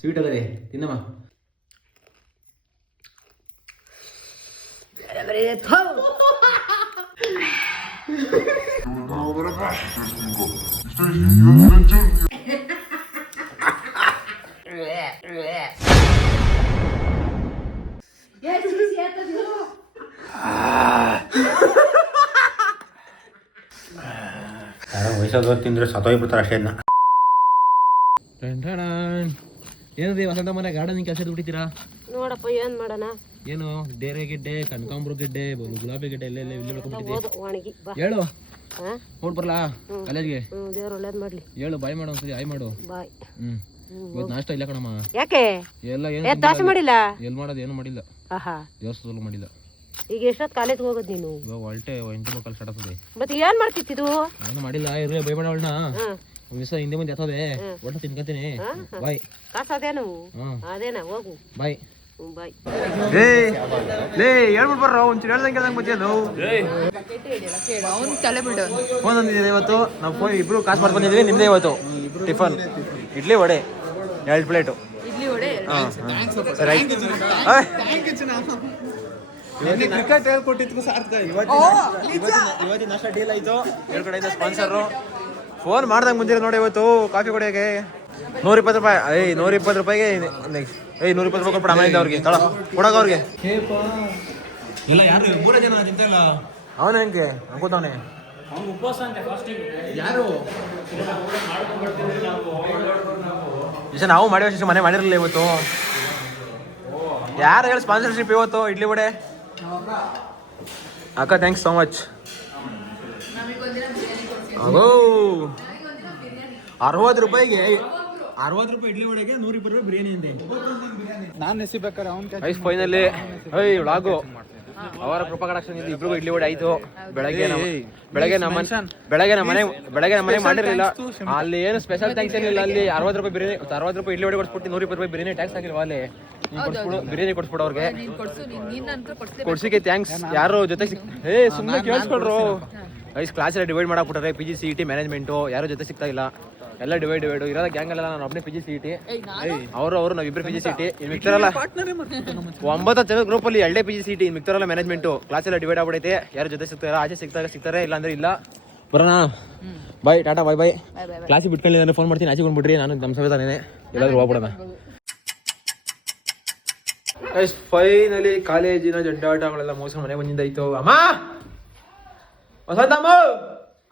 Sweet ಅದೇ ತಿನ್ನಮ್ಮ. ವಯಸ್ಸಾದವ್ರು ತಿಂದ್ರೆ ಸತ್ತೋಗ್ಬಿಡ್ತಾರೆ ಅಷ್ಟೇ. ಏನ್ರಿ ವಸಂತ ಮನೆ ಗಾರ್ಡನಿಂಗ್ ಕೆಲಸ ಬಿಟ್ಟಿದ್ದೀರಾ? ನೋಡಪ್ಪ ಏನ್ ಮಾಡೋಣ, ಏನು ಡೇರೆ ಗಿಡ್ಡೆ, ಕನಕಾಂಬ್ರ ಗಿಡ್ಡೆ, ಗುಲಾಬಿ ಗಿಡ್ಡೆ ಎಲ್ಲ ಒಣಗಿ ಹೇಳು ನೋಡ್ ಬರ್ಲಾ ಕಾಲೇಜ್ಗೆ. ದೇವ್ರು ಒಳ್ಳೇದ್ ಮಾಡ್ಲಿ. ಹೇಳು ಬಾಯ್ ಮಾಡು ಒಂದ್ಸರಿ ಆಯ್ ಮಾಡು. ಬಾಯ್. ಇವತ್ತು ನಾಷ್ಟ ಇಲ್ಲ ಕಣಮ್ಮ. ಯಾಕೆ? ಎಲ್ಲ ನಾಷ್ಟ ಮಾಡಿಲ್ಲ? ಎಲ್ಲಿ ಮಾಡೋದು ಏನು ಮಾಡಿಲ್ಲ. ದೇವಸ್ಥಾನದಲ್ಲೂ ಮಾಡಿಲ್ಲ. ಈಗ ಎಷ್ಟೊತ್ತು ಕಾಲೇಜ್ ಹೋಗೋದು ನೀನು? ಇವಾಗ ಹೊಲ್ಟೆ 8 ಮಕ್ಕಳು ಸ್ಟಾರ್ಟ್ ಆಗ್ತದೆ. ಮತ್ತೆ ಏನ್ ಮಾಡ್ತಿತ್ತು? ಏನು ಮಾಡಿಲ್ಲ. ಇರ್ಲಿ ಬೈಬೇಡ ಅವಳನ್ನ. ಮಿಸ್ ಹಿಂದೆ ಮುಂದೆ ಎತ್ತೋದೆ ಒಟ್ಟು ತಿನ್ಕತೀನಿ. ಬಾಯ್. ಕಾಸದೇನು? ಅದೇನಾ ಹೋಗು. ಬಾಯ್. ಬಾಯ್. ಹೇಳ್ಬಿಟ್ಟು ಬರ್ರ ಒಂಚೂರು ಹೇಳ್ದಂಗೆ ಬಂದಿಯಲ್ಲ. ಫೋನ್ ತಂದಿದ್ದೀನಿ ಇವತ್ತು. ನಾವು ಫೋನ್ ಇಬ್ರು ಕಾಸು ಮಾಡ್ಕೊಂಡಿದ್ದೀವಿ. ನಿಮ್ಮದೇ ಇವತ್ತು tiffin idli vada 2 plate. Cricket ಹೇಳ್ಕೊಟ್ಟಿದ್ಕು ಸಾರ್ಥಕ. ಇವತ್ತಿನ ನಾಷ್ಟ ಡೀಲ್ ಆಯಿತು. 2 ಕಡೆಯಿಂದ ಸ್ಪಾನ್ಸರು ಫೋನ್ ಮಾಡ್ದಂಗೆ ಮುಂದಿರೋ ನೋಡಿ ಇವತ್ತು ಕಾಫಿ ಕುಡಿಯೋಕೆ 120 ರೂಪಾಯಿ. 120 ರೂಪಾಯಿಗೆ 120 ರೂಪಾಯಿ ಕೊಟ್ಬಿಡ ಮನೆಯಿಂದ ಅವ್ರಿಗೆ ತಳ ಕೊಡೋಕೆ ಅವ್ರಿಗೆ. ಇಲ್ಲ ಯಾರು 3 ಜನ ತಿಂತ ಇಲ್ಲ. ಅವನು ಹೆಂಗೆ ಅನ್ಕೋತಾವನೆ ಯಾರು ನಾವು ಮಾಡಿವ ಮನೆ ಮಾಡಿರಲಿಲ್ಲ ಇವತ್ತು. ಯಾರು ಹೇಳಿ ಸ್ಪಾನ್ಸರ್ಶಿಪ್ ಇವತ್ತು ಇಡ್ಲಿ ವಡೆ ಅಕ್ಕ. Thanks so much. 60 ರೂಪಾಯಿಗೆ 60 ರೂಪಾಯಿ ಇಡ್ಲಿ ವಡೆಗೆ 120 ರೂಪಾಯಿ ಬಿರಿಯಾನಿ ಅಂದೆ. ನಾನು ನೆಸಿಬೇಕಾರೆ ಫೈನಲಿ ವ್ಲಾಗು ಅವರ ಕೃಪಾಕಟಾಕ್ಷ ಇಬ್ರಿಗೂ ಇಡ್ಲಿ ವಡೆ ಆಯ್ತು. ಬೆಳಗ್ಗೆ ನಮ್ಮ ಮನೆ ಮಾಡಿರಲಿಲ್ಲ. ಅಲ್ಲಿ ಏನು ಸ್ಪೆಷಲ್ ಥ್ಯಾಂಕ್ಸ್ ಏನಿಲ್ಲ. ಅಲ್ಲಿ 60 ರೂಪಾಯಿ ಬಿರಿಯಾನಿ 60 ರೂಪಾಯಿ ಇಡ್ಲಿ ವಡೆ ಕೊಡ್ಸ್ಬಿಟ್ಟು 120 ರೂಪಾಯಿ ಬಿರಿಯಾನಿ ಟ್ಯಾಕ್ಸ್ ಹಾಕಿಲ್ವಾ? ಅಲ್ಲಿ ಬಿರಿಯಾನಿ ಕೊಡ್ಸ್ಬಿಡು ಅವ್ರಿಗೆ. ಕೊಡ್ಸಿಗೆ ಥ್ಯಾಂಕ್ಸ್. ಯಾರು ಜೊತೆ ಸುಮ್ಮನೆ ಕೇಳಿಸ್ಕೊಳ್ರು. ಕ್ಲಾಸೆಲ್ಲ ಡಿವೈಡ್ ಮಾಡಾಕ್ಬಿಟ್ರೆ. PGCET ಮ್ಯಾನೇಜ್ಮೆಂಟು ಯಾರು ಜೊತೆ ಸಿಗ್ತಾ ಇಲ್ಲ. ಎಲ್ಲ ಡಿವೈಡ್ ಇರೋದ ಗ್ಯಾಂಗ್ ಎಲ್ಲ. ನಾನು ಒಬ್ಬನೇ PGCET, ಅವರು ನಾವಿಬ್ಬರು PGCET. ಇನ್ನು ಮಿಕ್ತರಲ್ಲ 9 ಜನ ಗ್ರೂಪಲ್ಲಿ 2 PGCET. ಇನ್ನು ಮಿಕ್ತರಲ್ಲ ಮ್ಯಾನೇಜ್ಮೆಂಟು. ಕ್ಲಾಸೆಲ್ಲ ಡಿವೈಡ್ ಆಗ್ಬಿಡೈತೆ. ಯಾರು ಜೊತೆ ಸಿಗ್ತಾರೆ ಆಚೆ ಸಿಗ್ತಾರೆ ಇಲ್ಲ ಅಂದ್ರೆ ಇಲ್ಲ. ಬರೋಣ. ಬಾಯ್ ಟಾಟಾ ಬಾಯ್ ಬಾಯ್. ಕ್ಲಾಸಿಗೆ ಬಿಟ್ಕೊಂಡಿದ್ದಾನೆ ಫೋನ್ ಮಾಡ್ತೀನಿ. ಆಚೆ ಬಂದ್ಬಿಟ್ರಿ. ನಾನು ನಮ್ಮ ಸಮೇತಾನೇನೆ ಎಲ್ಲಾದ್ರೂ ಹೋಗ್ಬಿಡೋಣ. ಫೈನಲಿ ಕಾಲೇಜಿನ ಜಡ್ಡಾಟಗಳೆಲ್ಲ ಮೋಸ ಮನೆ ಬಂದಿದ್ದಾಯ್ತು. ಅಮ್ಮ ವಸಂತಮ್ಮ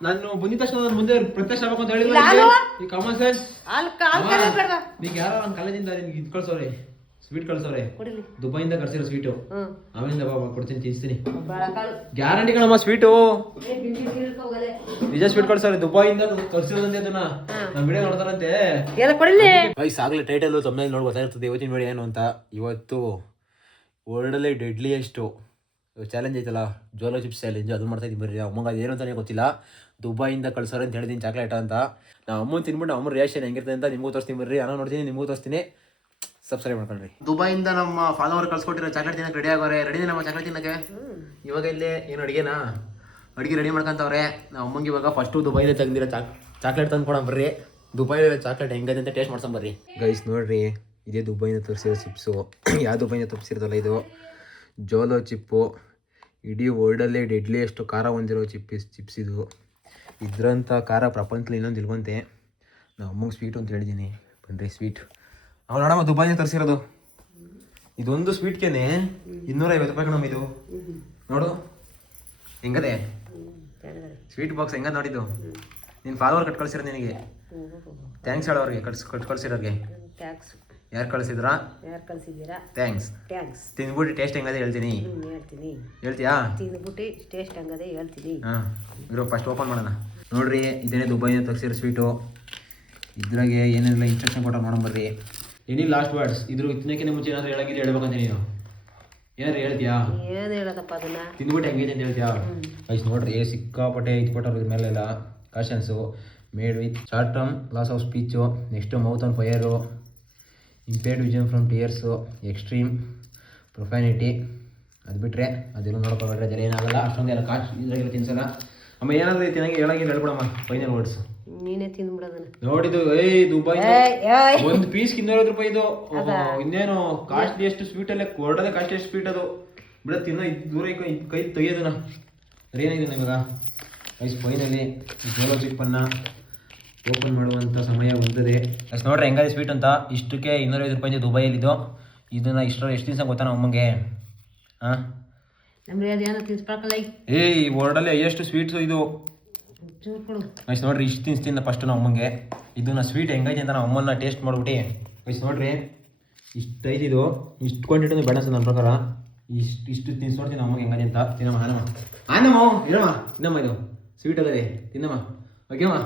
ನಾನು ಬಂದಿದ ತಕ್ಷಣ ನಾನು ಮುಂದೆ ಪ್ರತ್ಯಕ್ಷ ಆಗ್ಬೇಕು ಅಂತ ಹೇಳಿದ್ರೆ ಈ ಕಾಮನ್ ಸೆನ್ಸ್ ಈಗ ಯಾರೋ ನನ್ನ ಕಾಲೇಜಿಂದ ನಿನ್ಗೆ ಇದು ಕಳ್ಸೋರೆ, ಸ್ವೀಟ್ ಕಳ್ಸೋರೆ. ದುಬೈಯಿಂದ ಕಳ್ಸಿರೋ ಸ್ವೀಟು. ಆಮೇಲಿಂದ ಬಾಬಾ ಕೊಡ್ತೀನಿ, ತಿನ್ನಿಸ್ತೀನಿ. ಗ್ಯಾರಂಟಿ ಕಣಮ್ಮ ಸ್ವೀಟು. ನಿಜ ಸ್ವೀಟ್ ಕಳ್ಸೋರೆ. ದುಬೈಯಿಂದ ಕಳ್ಸಿರೋದಂತೆ. ಅದನ್ನ ನಮ್ಮ ವಿಡಿಯೋ ನೋಡ್ತಾರಂತೆ. ಆಗ್ಲೇ ಟೈಟಲ್ ತಮ್ಮಲ್ಲಿ ನೋಡಿ ಗೊತ್ತಾಗಿರ್ತದೆ ಇವತ್ತಿನ ವಿಡಿಯೋ ಏನು ಅಂತ. ಇವತ್ತು ವರ್ಲ್ಡಲ್ಲಿ ಡೆಡ್ಲಿಯೆಸ್ಟು ಚಾಲೆಂಜ್ ಐತಲ್ಲ, ಜೋಲೋ ಚಿಪ್ಸ್ ಚಾಲೆಂಜ್. ಅದು ಮಾಡ್ತಾ ಇದ್ದೀನಿ. ಬರ್ರಿ ಅಮ್ಮಂಗೆ ಅದು ಏನು ಅಂತಾನೆ ಗೊತ್ತಿಲ್ಲ. ದುಬೈಯಿಂದ ಕಳ್ಸೋರೆ ಅಂತ ಹೇಳಿದ್ದೀನಿ ಚಾಕ್ಲೇಟ್ ಅಂತ. ನಾವು ಅಮ್ಮನ ತಿನ್ಬಿಟ್ಟು ಅಮ್ಮನ ರಿಯಾಕ್ಷನ್ ಹೆಂಗಿರ್ತದೆ ಅಂತ ನಿಮಗೂ ತೋರಿಸ್ತೀನಿ. ಬರ್ರಿ ನಾನು ನೋಡ್ತೀನಿ, ನಿಮಗೂ ತೋರಿಸ್ತೀನಿ. ಸಬ್ಸ್ಕ್ರೈಬ್ ಮಾಡ್ಕೊಳ್ರಿ. ದುಬೈಯಿಂದ ನಮ್ಮ ಫಾಲೋವರ್ ಕಳ್ಸ್ಕೊಟ್ಟಿರೋ ಚಾಕ್ಲೇಟ್ ತಿನ್ನಕ್ಕೆ ರೆಡಿ ಆಗೋರೆ. ರೆಡಿ ನಮ್ಮ ಚಾಕ್ಲೇಟ್ ತಿನ್ನಕ್ಕೆ. ಇವಾಗ ಇಲ್ಲೇ ಏನು ಅಡುಗೆ ರೆಡಿ ಮಾಡ್ಕೊಂತವ್ರೆ. ನಾವು ಅಮ್ಮಂಗೆ ಇವಾಗ ಫಸ್ಟು ದುಬೈಲೇ ತೆಗೆದಿರೋ ಚಾಕ್ಲೇಟ್ ತಂದು ಕೊಡೋಣ ಬರ್ರಿ. ದುಬೈಲೇ ಚಾಕ್ಲೇಟ್ ಹೆಂಗದೆ ಅಂತ ಟೇಸ್ಟ್ ಮಾಡ್ಸೋಣ ಗೈಸ್. ನೋಡ್ರಿ ಇದೇ ದುಬೈಯಿಂದ ತೋರಿಸಿರೋ ಚಿಪ್ಸು. ಯಾವ ದುಬೈಯಿಂದ ತೋರಿಸಿರೋದಲ್ಲ ಇದು, ಜೋಲೋ ಚಿಪ್ಪು. ಇಡೀ ವರ್ಲ್ಡಲ್ಲೇ ಡೆಡ್ಲಿಯೆಸ್ಟ್ ಖಾರ ಹೊಂದಿರೋ ಚಿಪ್ಸ್ ಇದು. ಇದರಂಥ ಖಾರ ಪ್ರಪಂಚದಲ್ಲಿ ಇನ್ನೊಂದು ಇಲ್ವಂತೆ. ನಾವು ಅಮ್ಮಂಗೆ ಸ್ವೀಟು ಅಂತ ಹೇಳಿದ್ದೀನಿ. ಬನ್ರಿ ಸ್ವೀಟ್ ಅವ್ನು ನೋಡಮ್ಮ ದುಬೈಯಿಂದ ತರಿಸಿರೋದು. ಇದೊಂದು ಸ್ವೀಟ್ಗೆ 250 ರೂಪಾಯಿ ಕಣಮ್ಮ ಇದು. ನೋಡು ಹೆಂಗದೆ ಸ್ವೀಟ್ ಬಾಕ್ಸ್ ಹೆಂಗದ ನೋಡಿದ್ದು. ನಿನ್ನ ಫಾಲೋವರ್ ಕಟ್ ಕಳ್ಸಿರೋ ನಿನಗೆ. ಥ್ಯಾಂಕ್ಸ್ ಹೇಳೋರಿಗೆ ಕಳ್ಸಿರೋರಿಗೆ. ಯಾರು ಕಳಿಸಿದ್ರಾ? ಥ್ಯಾಂಕ್ಸ್. ತಿಂದ್ಬಿಟ್ಟು ಟೇಸ್ಟ್ ಹೆಂಗದೆ ಹೇಳ್ತೀನಿ. ಹೇಳ್ತೀಯಾ? ತಿಂದ್ಬಿಟ್ಟು ಟೇಸ್ಟ್ ಹೆಂಗದೆ ಹೇಳ್ತೀನಿ. ಹಾಂ ಇರೋ ಫಸ್ಟ್ ಓಪನ್ ಮಾಡೋಣ. ನೋಡ್ರಿ ಇದೇನೇ ದುಬೈಯಿಂದ ತರಿಸಿರೋ ಸ್ವೀಟು. ಇದ್ರಾಗೆ ಏನೆಲ್ಲ ಇನ್ಸ್ಟ್ರಕ್ಷನ್ ಕೊಟ್ಟ ನೋಡೋಣ ಬರ್ರಿ. ಏನಿ ಲಾಸ್ಟ್ ವರ್ಡ್ಸ್ ಇದ್ರ ತಿನ್ನೋಕ್ಕಿಂತ ಮುಂಚೆ ಏನಾದರೂ ಹೇಳಂಗಿದ್ರೆ ಹೇಳ್ಬೇಕಂತ ನೀನು ಏನಾರು ಹೇಳ್ತೀಯಾ? ಏನು ಹೇಳೋದಪ್ಪ ಅದನ್ನ ತಿಂದ್ಬಿಟ್ಟು ಹೆಂಗಿದೆ ಅಂತ ಹೇಳ್ತೀಯಾ? ಐಸ್ ನೋಡ್ರಿ ಸಿಕ್ಕಾಪಟ್ಟೆ ಇಟ್ಕೊಟ್ಟವ್ರು ಇದ್ರ ಮೇಲೆಲ್ಲ cautions. Made with short term loss of speech, next mouth on fire, impaired vision from tears, extreme profanity. ಅದು ಬಿಟ್ಟರೆ ಅದೆಲ್ಲ ನೋಡ್ಕೊಬೇಡ್ರಿ. ಅದೆಲ್ಲ ಏನಾಗಲ್ಲ. ಅಷ್ಟೊಂದು ಎಲ್ಲ ಕಾಸ್ಟ್ ಇದ್ರಾಗೆಲ್ಲ ತಿನ್ಸಲ್ಲ. ಅಮ್ಮ ಏನಾದರೂ ತಿನ್ನಂಗೆ ಹೇಳಂಗಿಲ್ಲ ಹೇಳ್ಬಿಡಮ್ಮ ಫೈನಲ್ ವರ್ಡ್ಸ್. ನೀನೇ ತಿಂದ್ಬಿಡೋದನ್ನ ನೋಡಿದು ದುಬೈ ಒಂದು ಪೀಸ್ 250 ರೂಪಾಯಿ ಇದು ಇನ್ನೇನು ಕಾಸ್ಟ್ಲಿ ಎಷ್ಟು ಸ್ವೀಟ್ ಅಲ್ಲೇ ಕೊಡೋದೇ ಕಾಸ್ಟ್ಲಿ ಎಷ್ಟು ಸ್ವೀಟ್ ಅದು ಬಿಡ ತಿನ್ನೋ ದೂರ ಕೈ ತೆಗಿಯೋದನ್ನ ಏನಾಗಿದೆ ಇವಾಗ ಐಸ್ ಫೈನಲಿ ಜೋಲೋ ಚಿಪ್ಪನ್ನ ಓಪನ್ ಮಾಡುವಂಥ ಸಮಯ ಬಂದಿದೆ ಅಷ್ಟು ನೋಡ್ರಿ ಹೆಂಗಾದ್ರೆ ಸ್ವೀಟ್ ಅಂತ ಇಷ್ಟಕ್ಕೆ 250 ರೂಪಾಯಿ ದುಬೈಯಲ್ಲಿದ್ದು ಇದನ್ನ ಎಷ್ಟು ದಿವಸ ಗೊತ್ತಾ ನಮ್ಮ ಅಮ್ಮಂಗೆ ಹಾಂ ವರ್ಲ್ಡಲ್ಲಿ ಎಷ್ಟು ಸ್ವೀಟ್ಸು ಇದು ಅಷ್ಟು ನೋಡ್ರಿ ಇಷ್ಟು ತಿನ್ಸ್ತೀನಿ ಫಸ್ಟ್ ನಮ್ಮ ಅಮ್ಮಂಗೆ ಇದನ್ನ ಸ್ವೀಟ್ ಹೆಂಗೈತೆ ಅಂತ ನಮ್ಮ ಅಮ್ಮನ್ನ ಟೇಸ್ಟ್ ಮಾಡ್ಬಿಟ್ಟು ಅಷ್ಟು ನೋಡ್ರಿ ಇಷ್ಟು ಐತಿದು ಇಷ್ಟು ಕ್ವಾಂಟಿಟಿ ಬೇಡ ನನ್ನ ಪ್ರಕಾರ ಇಷ್ಟು ತಿನ್ಸಿ ನೋಡ್ತೀನಿ ಅಮ್ಮಗೆ ಹೆಂಗೈತೆ ಅಂತ ತಿನ್ನಮ್ಮ ಆನಮ್ಮ ಇರಮ್ಮ ತಿನ್ನಮ್ಮ ಇದು ಸ್ವೀಟ್ ಅಲ್ಲದೆ ತಿನ್ನಮ್ಮ ಓಕೆಮ್ಮ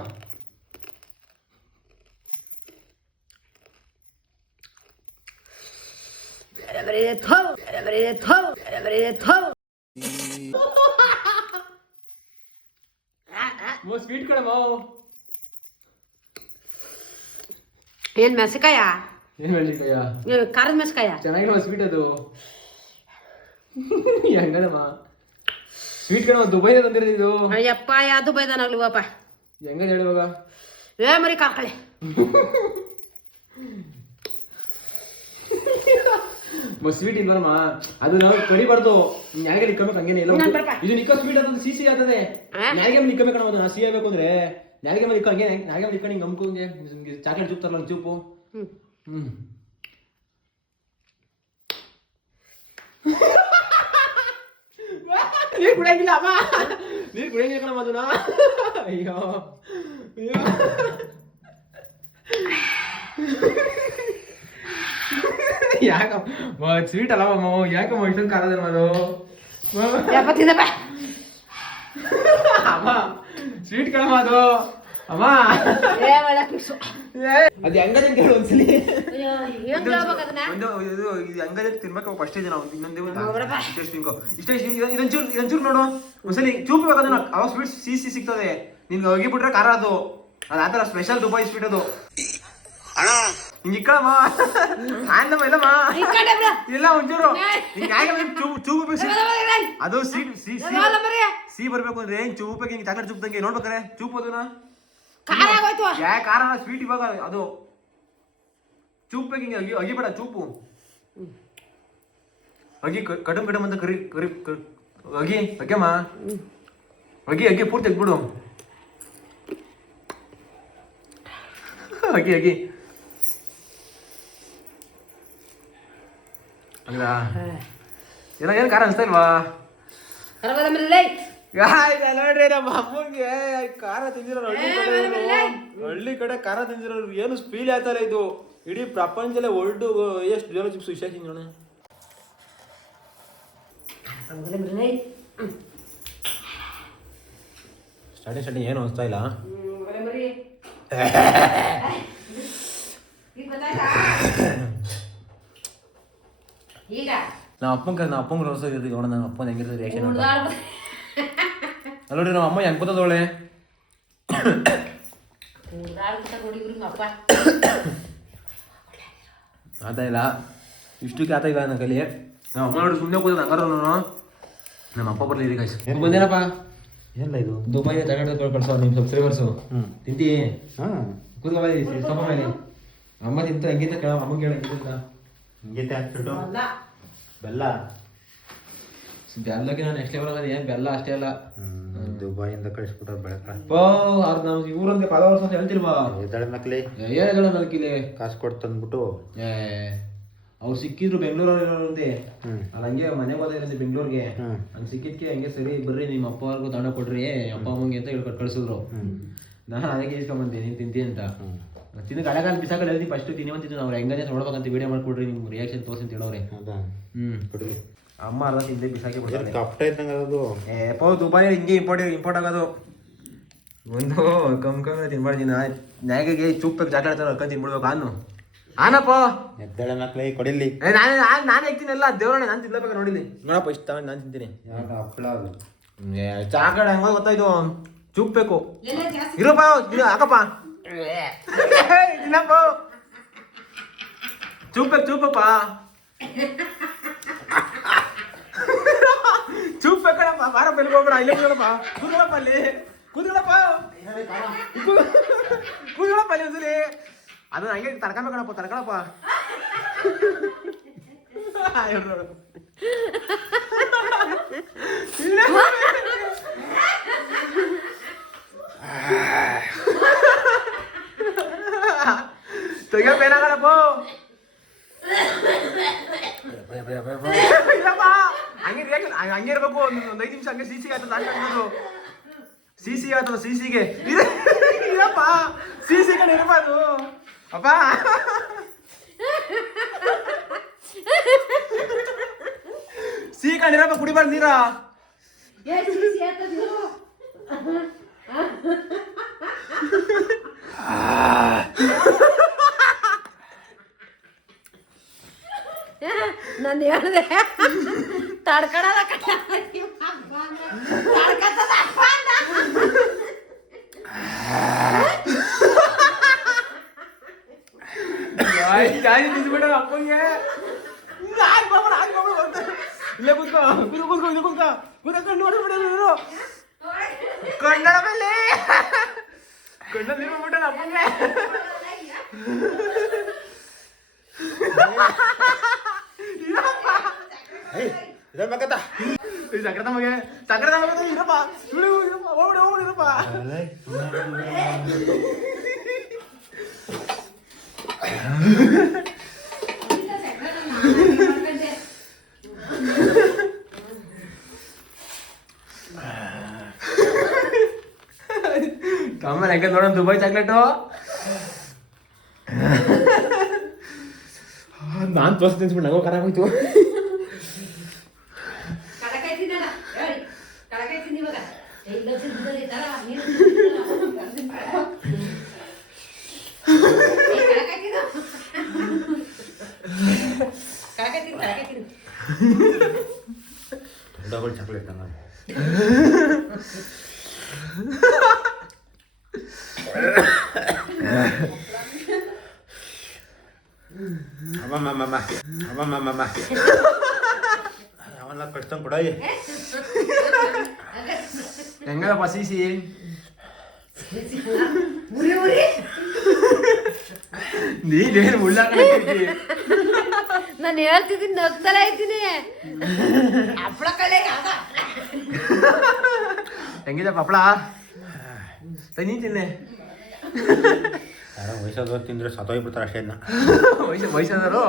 ಸ್ವೀಟ್ ಕಡಮ್ಮ ಏನ್ ಮೆಣಸಿಕಾಯ ಏನ್ ಮೆಣಸಿಕಾಯ ಖಾರದ ಮೆಣಸಿಕಾಯ ಚೆನ್ನಾಗಿರೋ ಸ್ವೀಟ್ ಅದು ಹೆಂಗಡಮ್ಮ ಸ್ವೀಟ್ ಕಡಮ್ಮ ದುಬೈದ ತಂದಿರೋದು ಅಯ್ಯಪ್ಪ ಯಾ ದುಬೈದನಾಗ್ಲಿವಪ್ಪ ಹೆಂಗ ಹೇಳುವಾಗ ಮರಿ ಕಾಕಳೆ ಸ್ವೀಟ್ ಇಲ್ವಮ್ಮ ಅದು ನಾವು ಕಡಿಬಾರ್ದು ನ್ಯಾಗೆ ನಿಕ್ಕಬೇಕು ಹಂಗೇನೆ ಇಲ್ಲ ಇದು ನಿಕ್ಕ ಸ್ವೀಟ್ ಅದು ಸಿಹಿ ಆಗ್ತದೆ ನ್ಯಾಗೆ ನಿಕ್ಕಬೇಕು ಅನ್ನೋದು ನಾ ಸಿಹಿ ಆಗ್ಬೇಕು ಅಂದ್ರೆ ನ್ಯಾಗೆ ನಿಕ್ಕ ಹಂಗೆ ನ್ಯಾಗೆ ನಿಕ್ಕ ಹಿಂಗೆ ಗಮ್ಕಂಗೆ ಚಾಕ್ಲೇಟ್ ಚೂಪ್ ತರಲ್ಲ ಚೂಪು ನೀರು ಕುಡಿಯಂಗಿಲ್ಲ ಅಮ್ಮ ನೀರು ಕುಡಿಯಂಗಿಲ್ಲ ಕಣಮ್ಮ ಅದನ್ನ ಅಯ್ಯೋ ಯಾಕಮ್ಮ ಸ್ವೀಟ್ ಅಲ್ಲಮ್ಮ ಯಾಕಮ್ಮ ಇಷ್ಟೊಂದು ಖಾರದ ಅದು ಅಮ್ಮ ಸ್ವೀಟ್ ಕಣಮ್ಮ ಅದು ಅಮ್ಮ ಅದು ಹೆಂಗದೆ ಅಂತ ಹೇಳು ಒಂದ್ಸಲಿ ಇದು ಹೆಂಗದೆ ತಿನ್ಬೇಕು ಫಸ್ಟ್ ಇದೆ ನಾವು ಇದೊಂಚೂರು ನೋಡು ಒಂದ್ಸಲಿ ಚೂಪ್ಬೇಕು ಅದನ್ನ ಅವಾಗ ಸ್ವೀಟ್ ಸಿಹಿ ಸಿಗ್ತದೆ ನಿನ್ಗೆ ಹೋಗಿ ಬಿಟ್ರೆ ಖಾರ ಅದು ಆ ಥರ ಸ್ಪೆಷಲ್ ದುಬೈ ಸ್ವೀಟ್ ಅದು ಹಿಂಗ ಇಕ್ಕಳಮ್ಮ ಆನಮ್ಮ ಇಲ್ಲಮ್ಮ ಇಲ್ಲ ಒಂಚೂರು ಚೂಪು ಅದು ಸಿಹಿ ಬರ್ಬೇಕು ಅಂದ್ರೆ ಏನ್ ಚೂಪಕ್ಕೆ ಹಿಂಗೆ ಚಾಕ್ಲೇಟ್ ಚೂಪ್ದಂಗೆ ನೋಡ್ಬೇಕಾರೆ ಚೂಪ್ ಅದನ್ನ ಖಾರ ಸ್ವೀಟ್ ಇವಾಗ ಅದು ಚೂಪ್ಬೇಕು ಹಿಂಗೆ ಅಗಿಬೇಡ ಚೂಪು ಅಗಿ ಕಡಮ್ ಅಂತ ಕರಿ ಕರಿ ಅಗ್ಯಮ್ಮ ಅಗಿ ಪೂರ್ತಿ ತೆಗ್ಬಿಡು ಅಗಿ ಹಂಗ ಏನು ಖಾರ ಅನ್ಸ್ತಾ ಇಲ್ವಾ ನೋಡ್ರಿ ನಮ್ಮ ಅಮ್ಮಂಗೆ ಖಾರ ತಿಂದಿರೋರು ಹಳ್ಳಿ ಕಡೆ ಖಾರ ತಿಂದಿರೋರು ಏನು ಫೀಲ್ ಆಯ್ತಲ್ಲ ಇದು ಇಡೀ ಪ್ರಪಂಚದಲ್ಲೇ ಒಳ್ಳು ಎಷ್ಟು ಜೋಲ ಚಿಪ್ಸ್ ವಿಷಯ ನೋಡ ಸ್ಟಾರ್ಟಿಂಗ್ ಏನು ಅನಿಸ್ತಾ ಇಲ್ಲ ನಮ್ಮ ಅಪ್ಪಂಗೆ ರೋಸ ಇರ್ತೀವಿ ನೋಡ ನಮ್ಮ ಅಪ್ಪನ ಹೆಂಗಿರ್ತದೆ ರಿಯಾಕ್ಷನ್ ಅಲ್ಲ ನೋಡ್ರಿ ನಮ್ಮ ಅಮ್ಮ ಹೆಂಗ್ ಗೊತ್ತದವಳೆ ಆತ ಇಲ್ಲ ಇಷ್ಟಕ್ಕೆ ಆತ ಇಲ್ಲ ನನ್ನ ಕಲಿ ನಮ್ಮ ಅಮ್ಮ ನೋಡಿ ಸುಮ್ಮನೆ ಕೂತ ಹಂಗಾರ ನಮ್ಮ ಅಪ್ಪ ಬರ್ಲಿ ಕಾಯ್ಸು ಬಂದೇನಪ್ಪ ಎಲ್ಲ ಇದು ದುಬೈ ತಗೊಂಡು ಕಳ್ಸೋ ನಿಮ್ಮ ಸಬ್ಸ್ಕ್ರೈಬರ್ಸು ತಿಂತಿ ಕೂತ್ಕೊಳ್ಳಿ ಸೊಪ್ಪ ಮೇಲೆ ಅಮ್ಮ ತಿಂತ ಹೆಂಗಿಂತ ಕೇಳ ಅಮ್ಮ ಕೇಳ ಹೆಂಗಿಂತ ಹಾಕ್ಬಿಟ್ಟು ಬೆಲ್ಲ ಬೆಲ್ಲಕ್ಕೆ ನಾನು ನೆಕ್ಸ್ಟ್ ಲೆವೆಲ್ ಏನು ಬೆಲ್ಲ ಅಷ್ಟೇ ಅಲ್ಲ ದುಬೈಯಿಂದ ಕಳಿಸ್ಬಿಟ್ಟು ಬೆಳಕ ನಾವು ಇವ್ರಂಗೆ ಫಾಲೋವರ್ಸ್ ಅಂತ ಹೇಳ್ತಿಲ್ವಾ ಎದಳ ಮಕ್ಳಿ ಏದಳ ಮಲ್ಕಿಲಿ ಕಾಸು ಕೊಟ್ಟು ತಂದ್ಬಿಟ್ಟು ಅವ್ರು ಸಿಕ್ಕಿದ್ರು ಬೆಂಗಳೂರಂತೆ ಅಲ್ಲಿ ಹಂಗೆ ಮನೆಗೆ ಹೋದ್ರೆ ಬೆಂಗಳೂರಿಗೆ ಹಂಗೆ ಸಿಕ್ಕಿದ್ಕೆ ಹಂಗೆ ಸರಿ ಬರ್ರಿ ನಿಮ್ಮ ಅಪ್ಪ ಅವ್ರಿಗೂ ತಂಡ ಕೊಡ್ರಿ ಅಪ್ಪ ಅಮ್ಮಂಗೆ ಅಂತ ಹೇಳ್ಕೊಟ್ಟು ಕಳ್ಸಿದ್ರು ನಾನು ಅದಕ್ಕೆ ಇಸ್ಕೊಂಬಂದೆ ನೀನು ತಿಂತಿ ಅಂತ ತಿನ್ನ ಕಳೆಗಾಲ ಬಿಸಾಕಲ್ಲ ಹೇಳ್ತಿ ಫಸ್ಟ್ ತಿನ್ನಿವಂತಿದ್ದು ನಾವು ಹೆಂಗಂತ ನೋಡ್ಬೇಕಂತ ವಿಡಿಯೋ ಮಾಡ್ಕೊಡ್ರಿ ನಿಮ್ಗೆ ರಿಯಾಕ್ಷನ್ ತೋರಿಸಿ ಅಂತ ಹೇಳೋರೆ ಕೊಡ್ರಿ ಅಮ್ಮ ಅರ್ಧ ತಿಂದೆ ಬಿಸಾಕಿ ಬಿಡ್ತಾರೆ ದುಬೈ ಹಿಂಗೆ ಇಂಪೋರ್ಟ್ ಆಗೋದು ಒಂದು ಕಮ್ಮಿ ತಿನ್ಬಾರ್ದು ನ್ಯಾಗಿಗೆ ಚೂಪ್ಬೇಕು ಚಾಕ್ಲೇಟ್ ಅಕ್ಕ ತಿನ್ಬಿಡ್ಬೇಕು ಆನಪ್ಪ ಎದ್ದಳ ಮಕ್ಳಿಗೆ ಕೊಡಿಲಿ ನಾನು ಹಾಕ್ತೀನಲ್ಲ ದೇವ್ರಣ್ಣ ನಾನು ತಿನ್ಲೇಬೇಕು ನೋಡಿಲಿ ನೋಡಪ್ಪ ಇಷ್ಟ ನಾನು ತಿಂತೀನಿ ಹಪ್ಪಳ ಚಾಕ್ಲೇಟ್ ಹೆಂಗ ಗೊತ್ತಾಯ್ತು ಚೂಪ್ಬೇಕು ಇರಪ್ಪ ಹಾಕಪ್ಪ ಇಲ್ಲಪ್ಪ ಚೂಪಪ್ಪ ಚೂಪ್ ಬೇಕಣಪ್ಪ ಬಾರ ಬೆಲ್ಗೋಗ್ಬೇಡ ಇಲ್ಲಪ್ಪ ಕೂರಪ್ಪ ಅಲ್ಲಿ ಕೂತ್ಕೊಳ್ಳಪ್ಪ ಕೂತ್ಕೊಳ್ಳಪ್ಪ ಅಲ್ಲಿ ಒಂದ್ಸಲಿ ಅದನ್ನ ಹಂಗೆ ತಡ್ಕೊಬೇಕಣಪ್ಪ ತಡ್ಕೊಳಪ್ಪ ತೆಗಿಯಪ್ಪ ಇಲ್ಲಪ್ಪ ಹಂಗೆ ಇರ್ಬೇಕು ಒಂದು 5 ನಿಮಿಷ ಹಂಗೆ ಸಿಸಿಗೆ ಆಯ್ತದ ಹಾಕೊಂಡು ಸಿಸಿಗೆ ಆಯ್ತದ ಸಿಸಿಗೆ ಇಲ್ಲಪ್ಪ ಸಿಸಿ ಕಡೆ ಇರಬಾರ್ದು ಅಪ್ಪ ಸಿಹಿ ಕಂಡಿರಪ್ಪ ಕುಡಿಬಾರ್ದು ನೀರ ನಾನು ಹೇಳಿದೆ ತಡ್ಕೊಳಲ್ಲ ಬಿಡ ಅಪ್ಪಂಗೆ ಇಲ್ಲೇ ಕೂತ್ಕೋ ಕೂತ್ಕೋ ಇಲ್ಲಿ ಕೂತ್ಕೋ ಕೂತ್ಕೊಂಡು ನೋಡ್ಬಿಡೋರು ಕನ್ನಡ ಮೇಲೆ ಕನ್ನಡ ನೀರು ಬಿಟ್ಟಲ್ಲ ಅಪ್ಪಂಗೆ ಸಕ್ರದ ಮಗೆ ಸಕ್ರದ ಮಗೆ ಇರಪ್ಪ ಹೋಗ್ಬಿಡಪ್ಪ ಆಮೇಲೆ ಹೆಂಗೆ ನೋಡೋಣ ದುಬೈ ಚಾಕ್ಲೇಟು ನಾನು ತೋರ್ಸಿ ತಿನ್ಸ್ಬಿಟ್ಟು ನಂಗೂ ಖರಾಬ್ ಹೋಯ್ತು ಡಬಲ್ ಚಾಕ್ಲೇಟ್ ಅವನ್ನ ಕಟ್ತಂಗ್ ಕೊಡ ಹೆಂಗಪ್ಪ ಸಿಸಿ ನೀನೇನು ಉಳ್ಳಾಗಡ್ಡಿ ನಾನು ಹೇಳ್ತಿದ್ದೀನಿ ನಗ್ತಲೇ ಇದ್ದೀನಿ ಹಪ್ಪಳ ಕಳೆ ಹೆಂಗಿದೆ ಹಪ್ಪಳ ನೀ ತಿನ್ನೆ ಯಾರೋ ವಯಸ್ಸಾದವ್ರು ತಿಂದ್ರೆ ಸತ್ತೋಗ್ಬಿಡ್ತಾರೆ ಅಷ್ಟೇ ಅದನ್ನ ವಯಸ್ಸಾದವರು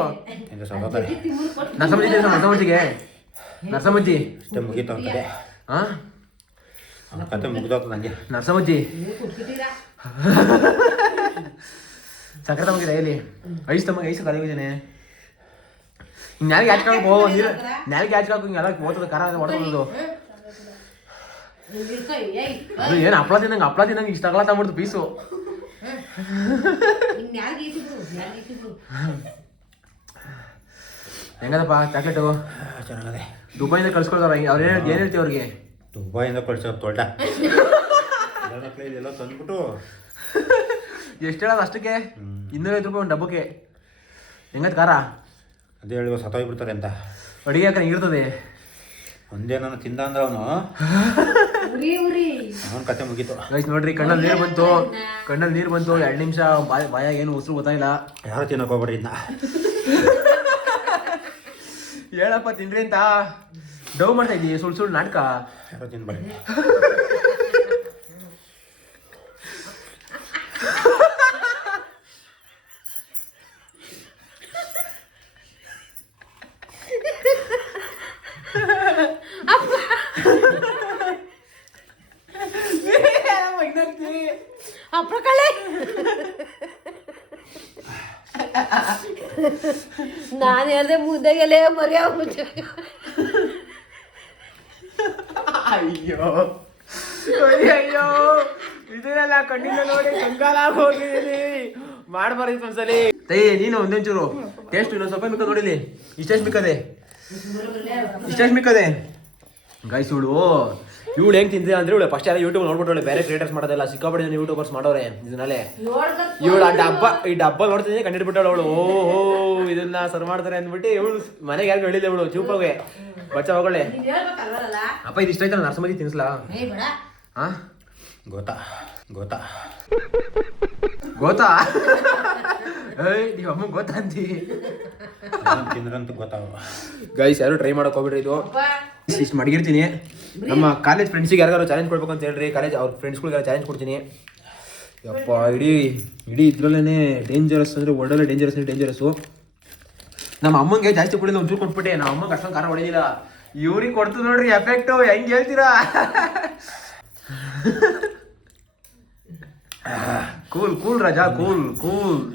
ತಿಂದ್ರೆ ಸತ್ತೋಗ್ತಾರೆ ನರಸಮ್ಮಜ್ಜಿಗೆ ನರಸಮ್ಮಜ್ಜಿ ಅಷ್ಟೇ ಮುಗೀತು ಅವ್ನ ಕತೆ ಅವನ ಕತೆ ಮುಗ್ದೋಗ್ತದೆ ನನಗೆ ನರಸಮ್ಮಜ್ಜಿ ಸಕ್ರೆ ತಮಗೆ ಇಲ್ಲಿ ಐಸು ಕಲೆ ಹೋಗಿದ್ದೇನೆ ಹಿಂಗೆ ನಾಲ್ಗೆ ಹಚ್ಕೊಳಕ್ ಹೋಗೋ ನೀರು ನಾಲ್ಗೆ ಹಚ್ಕೊಳಕ್ ಹಿಂಗೆ ಎಲ್ಲ ಓದ್ತದೆ ಖಾರ ಹೊಡ್ತದದು ಅದು ಏನು ಹಪ್ಪಳ ತಿನ್ನಂಗೆ ಇಷ್ಟ ಆಗಲ್ಲ ತಗೊಂಡ್ಬಿಡ್ತು ಪೀಸು ಹೆಂಗದಪ್ಪ ಚಾಕ್ಲೇಟು ಚೆನ್ನಾಗದೆ ದುಬೈಯಿಂದ ಕಳ್ಸ್ಕೊಳ್ತಾರ ಅವ್ರು ಏನು ಹೇಳ್ತೀವಿ ಅವ್ರಿಗೆ ದುಬೈಯಿಂದ ಕಳ್ಸೋ ತೊಳ್ಟ ಇದೆಲ್ಲ ತಂದ್ಬಿಟ್ಟು ಎಷ್ಟು ಹೇಳೋದು ಅಷ್ಟಕ್ಕೆ 250 ರೂಪಾಯಿ ಒಂದು ಡಬ್ಬಕ್ಕೆ ಹೆಂಗದ ಖಾರ ಅದೇ ಹೇಳುವ ಸತ್ತೋಗ್ಬಿಡ್ತಾರೆ ಅಂತ ಅಡುಗೆ ಹಾಕ ಇರ್ತದೆ ಒಂದೇನೋ ತಿಂದ ಅಂದ್ರೆ ಅವನು ಅವನ ಕತೆ ಮುಗೀತು ಗೈಸ್ ನೋಡ್ರಿ ಕಣ್ಣಲ್ಲಿ ನೀರು ಬಂತು 2 ನಿಮಿಷ ಬಾಯಾಗ ಏನು ಉಸಿರು ಗೊತ್ತಾಯಿಲ್ಲ ಯಾರು ತಿನ್ನಕ್ ಹೋಗ್ಬೇಡ್ರಿ ಇನ್ನ ಹೇಳಪ್ಪ ತಿನ್ರಿ ಅಂತ ಡವ್ ಮಾಡ್ತಾ ಇದ್ದೀವಿ ಸುಳ್ಳು ನಾಟಕ ಯಾರು ತಿನ್ಬೇಡಿ ಹಪ್ಪಳ ಕಳೆ ನಾನು ಹೇಳ್ದೆ ಮುದ್ದೆಗೆಲೆ ಮರಿಯ ಅಯ್ಯೋ ಅಯ್ಯೋ ಇದನ್ನೆಲ್ಲ ಕಣ್ಣಿಂದ ನೋಡಿ ಕಂಗಾಲ ಹೋಗಿದ್ದೀನಿ ಮಾಡಬಾರ್ದು ಒಂದ್ಸಲಿ ನೀನು ಒಂದೊಂಚೂರು ಟೇಸ್ಟ್ ಇನ್ನೊಂದು ಸ್ವಲ್ಪ ಮಿಕ್ಕ ನೋಡಿಲಿ ಇಷ್ಟೆಷ್ಟು ಮಿಕ್ಕದೆ ಗೈಸ್ ಇವಳು ಹೆಂಗ್ ತಿಂತೀರ ಅಂದ್ರೆ ಇವಳು ಫಸ್ಟ್ ಎಲ್ಲ ಯೂಟ್ಯೂಬ್ ನೋಡ್ಬಿಟ್ಟು ಬೇರೆ ಕ್ರಿಯೇಟರ್ಸ್ ಮಾಡೋದಲ್ಲ ಸಿಕ್ಕಾಪಟ್ಟೆ ಯೂಟ್ಯೂಬರ್ಸ್ ಮಾಡೋರೆ ಇದನ್ನೇ ಇವಳು ಈ ಡಬ್ಬ ನೋಡ್ತಿದ್ದೀನಿ ಕಂಡಿಡ್ಬಿಟ್ಟವಳು ಅವಳು ಓಹೋ ಇದನ್ನ ಸರ್ವ್ ಮಾಡ್ತಾರೆ ಅಂದ್ಬಿಟ್ಟು ಇವಳು ಮನೆಗೆ ಯಾರು ಹೇಳಿಲ್ಲ ಇವಳು ಚೂಪಾಗೆ ಬಚ್ಚ ಹೋಗಳೆ ಅಪ್ಪ ಇದು ಇಷ್ಟ ಆಯ್ತಲ್ಲ ನರ್ಸಮತಿ ತಿನ್ಸ್ಲಾ ಹಾ ಗೊತ್ತಾ ಗೊತ್ತಾ ಗೊತ್ತಾ ಏಯ್ ನೀವು ಅಮ್ಮ ಗೊತ್ತಾ ಅಂತಿ ತಿಂದ್ರಂತ ಗೊತ್ತಾವ. ಗೈಸ್ ಯಾರು ಟ್ರೈ ಮಾಡಕ್ ಹೋಗ್ಬಿಡ್ರಿ ಇದು ಇಷ್ಟು ಮಡಗಿರ್ತೀನಿ. ನಮ್ಮ ಕಾಲೇಜ್ ಫ್ರೆಂಡ್ಸಿಗೆ ಯಾರಿಗಾರು ಚಾಲೆಂಜ್ ಕೊಡ್ಬೇಕು ಅಂತ ಹೇಳ್ರಿ. ಕಾಲೇಜ್ ಅವ್ರ ಫ್ರೆಂಡ್ಸ್ಗಳಿಗೆಲ್ಲ ಚಾಲೆಂಜ್ ಕೊಡ್ತೀನಿ. ಯಪ್ಪ ಇಡೀ ಇದ್ರಲ್ಲೇ ಡೇಂಜರಸ್ ಅಂದರೆ ಒಳ್ಳೆ ಡೇಂಜರಸ್ಸು. ನಮ್ಮ ಅಮ್ಮಂಗೆ ಜಾಸ್ತಿ ಕೊಡಿಲ್ಲ, ಒಂಚೂರು ಕೊಟ್ಬಿಟ್ಟೆ. ನಮ್ಮ ಅಮ್ಮಂಗೆ ಅಷ್ಟೊಂದು ಖಾರ ಹೊಡೆದಿಲ್ಲ. ಇವ್ರಿಗೆ ಕೊಡ್ತು ನೋಡ್ರಿ ಎಫೆಕ್ಟು, ಹೆಂಗೆ ಹೇಳ್ತೀರಾ? Cool Raja cool.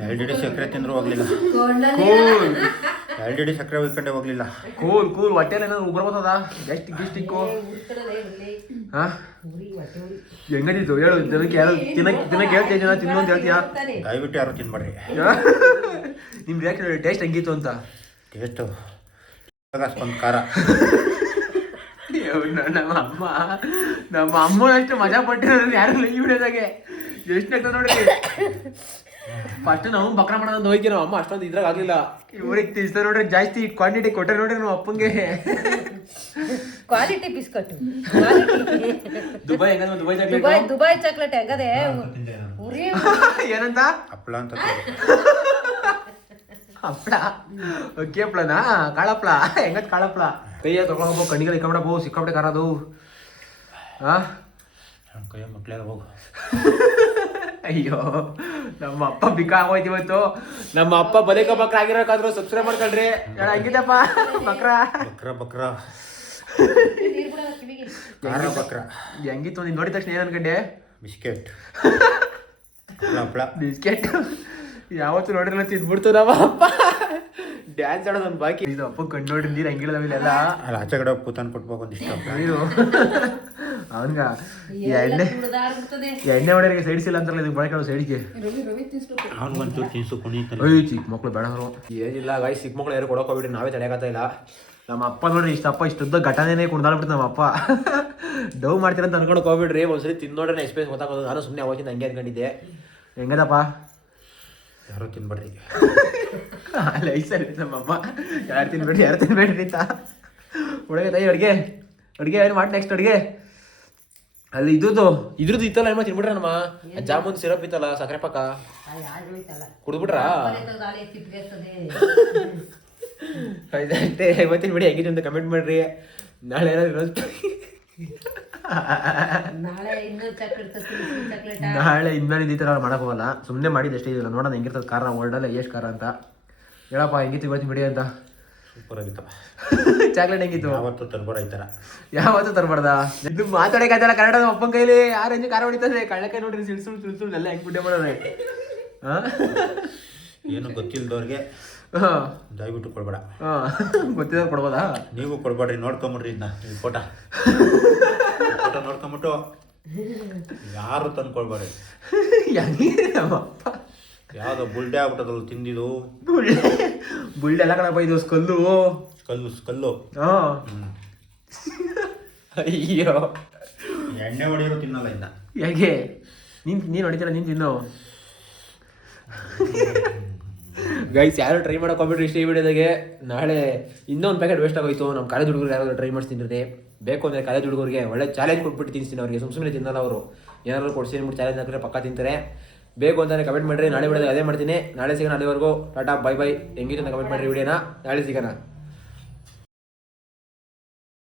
ಆಲ್ರೆಡಿ ಸಕ್ಕರೆ ತಿಂದ್ರು ಹೋಗ್ಲಿಲ್ಲ. ಆಲ್ರೆಡಿ ಸಕ್ಕರೆ ಹೋಗ್ಕೊಂಡೆ ಹೋಗ್ಲಿಲ್ಲ. ಕೂಲ್ ಹೊಟ್ಟೆಲಿ ಏನಾದ್ರು ಉಬ್ರ ಬರ್ತದ ಗೆಸ್ಟಿಕ್ಕು ಹಾಂ ಹೆಂಗದಿತ್ತು ಹೇಳು. ಜನಕ್ಕೆ ಯಾರು ತಿನ್ನಕ್ಕೆ ಹೇಳ್ತೀಯ, ಜನ ತಿನ್ನು ಅಂತ ಹೇಳ್ತೀಯಾ? ದಯವಿಟ್ಟು ಯಾರು ತಿನ್ಬೇಡ್ರಿ. ನಿಮ್ದು ಯಾಕೆ ಟೇಸ್ಟ್ ಹೆಂಗಿತ್ತು ಅಂತ? ಟೇಸ್ಟು ಒಂದು ಖಾರ. ನಮ್ಮ ಅಮ್ಮನಷ್ಟು ಮಜಾ ಪಟ್ಟಿರೋದು ಯಾರು ಈ ವಿಡಿಯೋದಾಗೆ. ಎಷ್ಟು ಆಗ್ತದೆ ನೋಡಿ. ಫಸ್ಟ್ ನಾವು ಬಕ್ರ ಮಾಡೋದಂತ ಹೋಗಿ ನಮ್ಮ ಅಮ್ಮ ಅಷ್ಟೊಂದು ಇದ್ರಾಗ ಆಗಲಿಲ್ಲ. ಇವ್ರಿಗೆ ತಿನ್ಸ್ತಾರೆ ನೋಡ್ರಿ, ಜಾಸ್ತಿ ಕ್ವಾಂಟಿಟಿ ಕೊಟ್ಟರೆ ನೋಡ್ರಿ ನಮ್ಮ ಅಪ್ಪಂಗೆ. ಕ್ವಾಲಿಟಿ ಬಿಸ್ಕಟ್ ದುಬೈ ಹೆಂಗದ? ದುಬೈ ಚಾಕ್ಲೇಟ್ ಹೆಂಗದೆ ಉರಿ ಏನಂತ? ಹಪ್ಪಳ ಅಂತ ಹಪ್ಪಳ ಅಕ್ಕಿ ಹಪ್ಪಳನಾ? ಕಾಳಪ್ಪಳ ಹೆಂಗತ್? ಕಾಳಪ್ಪಳ ಕೈಯ ತಗೊಂಡು ಹೋಗ್ಬೇಕು, ಕಣ್ಣಿಗೆ ಇಕ್ಕೊಂಬಿಡಬೇಕು, ಸಿಕ್ಕಾಬಿಟ್ಟೆ ಕಾರದು. ಕೈಯ ಮಕ್ಳೆಲ್ಲ ಹೋಗು. ಅಯ್ಯೋ ನಮ್ಮ ಅಪ್ಪ ಬಿಕ್ಕ ಆಗೋಯ್ತು ಇವತ್ತು. ನಮ್ಮ ಅಪ್ಪ ಬಲೇಕ ಬಕ್ರ ಆಗಿರೋಕಾದ್ರು ಸಬ್ಸ್ಕ್ರೈಬ್ ಮಾಡ್ಕೊಳ್ರಿ. ಹಂಗಿದ್ದಪ್ಪ ಬಕ್ರ ಬಕ್ರ ಖಾರ ಬಕ್ರ ಹೆಂಗಿತ್ತು ನೀನು ನೋಡಿದ ತಕ್ಷಣ ಏನು ಅನ್ಕೊಂಡೆ? ಬಿಸ್ಕೆಟ್ ಹಪ್ಪಳ ಬಿಸ್ಕೆಟ್ ಯಾವತ್ತು ನೋಡಿರಲ್ಲ ತಿಂದ್ಬಿಡ್ತು ನಮ್ಮ ಅಪ್ಪ. ಡ್ಯಾನ್ಸ್ ಆಡೋದು ಒಂದು ಬಾಕಿ. ಇದು ಅಪ್ಪ ಕಣ್ಣು ನೋಡ್ರಿ ನೀರು ಹಂಗಿಲ್ಲ ಇಲ್ಲೆಲ್ಲ. ಅಲ್ಲಿ ಆಚೆ ಕಡೆ ಕೂತಾನ್ ಕೊಟ್ಬೇಕು ಒಂದಿಷ್ಟು ನೀರು ಅವನ್ಗ ಎಣ್ಣೆ ಹೊಡೆಯರಿಗೆ ಸೈಡ್ಸ್ ಇಲ್ಲ ಅಂತಾರಲ್ಲ, ಇದಕ್ಕೆ ಬಳಕೆ ಸೈಡ್ಗೆ. ಅವ್ನಿಗೊಂಚೂರು ತಿನ್ಸು ಕುಣಿತಾನೆ. ಅಯ್ಯೋ ಚಿಕ್ಕ ಮಕ್ಳು ಬೇಡಂದ್ರು ಏನಿಲ್ಲ ಗಾಯ್ಸ್, ಚಿಕ್ಕ ಮಕ್ಳು ಯಾರು ಕೊಡೋಕೆ ಹೋಗ್ಬಿಟ್ಟು ನಾವೇ ತಡೆಯಾಗತ್ತಾ ಇಲ್ಲ. ನಮ್ಮ ಅಪ್ಪ ನೋಡ್ರಿ ಇಷ್ಟಪ್ಪ ಇಷ್ಟುದ್ದ ಘಟನೆನೇ ಕುಣ್ದಾಡ್ಬಿಟ್ಟು ನಮ್ಮ ಅಪ್ಪ. ಡವ್ ಮಾಡ್ತೀರಂತ ಅನ್ಕೊಂಡು ಹೋಗ್ಬಿಡ್ರಿ. ಒಂದ್ಸರಿ ತಿನ್ನೋಡ್ರೆ ಎಕ್ಸ್ಪೀರಿಯನ್ಸ್ ಗೊತ್ತಾಗೋದು. ನಾನು ಸುಮ್ಮನೆ ಅವಾಗಿಂದ ಹಂಗೆ ಅನ್ಕೊಂಡಿದ್ದೆ. ಹೆಂಗದಪ್ಪ? ಯಾರು ತಿನ್ಬೇಡ್ರಿ. ಅಲ್ಲ ಐ ಸರಿ ನಮ್ಮಮ್ಮ ಯಾರು ತಿನ್ಬೇಡ್ರಿ ಅಂತ ಹುಡುಗ ತಾಯಿ ಅಡುಗೆ ಏನು ಮಾಡಿ ನೆಕ್ಸ್ಟ್ ಅಡುಗೆ ಅಲ್ಲಿ ಇದ್ರದ್ದು ಇತ್ತಲ್ಲ ಏನೋ ತಿನ್ಬಿಟ್ರ ನಮ್ಮ ಜಾಮೂನ್ ಸಿರಪ್ ಇತ್ತಲ್ಲ ಸಕ್ಕರೆ ಪಾಕ ಕುಡಿದ್ಬಿಟ್ರಾ? ಅಷ್ಟೇ ಇವತ್ತಿನ ಬಿಡಿ ಹೆಂಗಿದೆ ಅಂತ ಕಮೆಂಟ್ ಮಾಡ್ರಿ. ನಾಳೆ ಏನಾದ್ರು ನಾಳೆ ಇನ್ಮೇಲೆ ಈ ಥರ ಮಾಡಕ್ ಹೋಗಲ್ಲ. ಸುಮ್ಮನೆ ಮಾಡಿದ್ದಷ್ಟೇ ಇದೆಲ್ಲ ನೋಡೋಣ ಹೆಂಗಿರ್ತದೆ ಖಾರ ವರ್ಡಲ್ಲ ಎಷ್ಟು ಖಾರ ಅಂತ. ಹೇಳಪ್ಪ ಹೆಂಗಿತ್ತು ಇವತ್ತಿನ ಬಿಡಿ ಅಂತ. ಸೂಪರ್ ಆಗಿತ್ತಪ್ಪ. ಚಾಕ್ಲೇಟ್ ಹೆಂಗಿತ್ತು? ಯಾವತ್ತು ತರ್ಬೋರ ಈ ಥರ ಯಾವತ್ತೂ ತರಬಾರ್ದ. ಇದು ಮಾತಾಡೋಕ್ಕಾಗಲ್ಲ ಕನ್ನಡ. ನಮ್ಮ ಅಪ್ಪನ ಕೈಲಿ ಯಾರು ಹೆಂಗೆ ಖಾರ ಹೊಡಿತಾರೆ. ಕಳ್ಳಕಾಯಿ ನೋಡ್ರಿ ಸಿಳ್ಸುಳು ಎಲ್ಲ ಹೆಂಗೆ ಗುಡ್ಡೆ ಮಾಡೋರೆ. ಏನು ಗೊತ್ತಿಲ್ದವ್ರಿಗೆ ದಯವಿಟ್ಟು ಕೊಡ್ಬೇಡ. ಗೊತ್ತಿದ್ದವ್ರು ಕೊಡ್ಬೋದಾ? ನೀವು ಕೊಡ್ಬೇಡ್ರಿ. ನೋಡ್ಕೊಂಬಿಡ್ರಿ ಇದನ್ನ ಈ ಫೋಟೋ ನೋಡ್ಕೊಂಬಿಟ್ಟು ಯಾರು ತಂದು ಕೊಡ್ಬೇಡ್ರಿ. ಹೆಂಗೆ ನಮ್ಮ ಅಪ್ಪ ಯಾವ್ದೋ ಬುಲ್ಡೆ ಆಗ್ಬಿಟ್ಟದಲ್ಲ ತಿಂದಿದ್ದು. ಬುಲ್ಡೆ ಎಲ್ಲ ಕಣಪ್ಪ ಇದು ಸ್ಕಲ್ಲು. ಅಯ್ಯೋ ಎಣ್ಣೆ ಹೊಡೆಯೋರು ತಿನ್ನಲ್ಲ ಇನ್ನ. ಹೇಗೆ ನೀನು ಹೊಡಿತೀರ? ನೀನು ತಿನ್ನು. ಗೈಸ್ ಯಾರು ಟ್ರೈ ಮಾಡಕ್ಕೆ ಹೋಗ್ಬಿಟ್ರಿ ಇಷ್ಟೇ ವಿಡಿಯೋದಾಗೆ. ನಾಳೆ ಇನ್ನೊಂದು ಪ್ಯಾಕೆಟ್ ವೇಸ್ಟ್ ಆಗೋಯ್ತು. ನಮ್ಮ ಕಾಲೇಜ್ ಹುಡುಗರು ಯಾರಾದ್ರು ಟ್ರೈ ಮಾಡ್ತೀನಿ ಬೇಕು ಅಂದರೆ ಕಾಲೇಜ್ ಹುಡುಗರಿಗೆ ಒಳ್ಳೆ ಚಾಲೆಂಜ್ ಕೊಟ್ಬಿಟ್ಟು ತಿನ್ನಿಸ್ತೀನಿ. ಅವ್ರಿಗೆ ಸುಮ್ಮನೆ ತಿನ್ನಲ್ಲ ಅವರು. ಏನಾದ್ರು ಕೊಡ್ಸಿ ಚಾಲೆಂಜ್ ಹಾಕಿದ್ರೆ ಪಕ್ಕ ತಿಂತಾರೆ. ಬೇಕು ಅಂತಾನೆ ಕಮೆಂಟ್ ಮಾಡಿರಿ. ನಾಳೆ ವಿಡಿಯೋದಾಗ ಅದೇ ಮಾಡ್ತೀನಿ. ನಾಳೆ ಸಿಗೋಣ. ಅಲ್ಲಿವರೆಗೂ ಟಾಟಾ ಬೈ ಬೈ. ಹೆಂಗಿತ್ತು ಅಂತ ಕಮೆಂಟ್ ಮಾಡಿರಿ ವಿಡಿಯೋನ. ನಾಳೆ ಸಿಗೋಣ.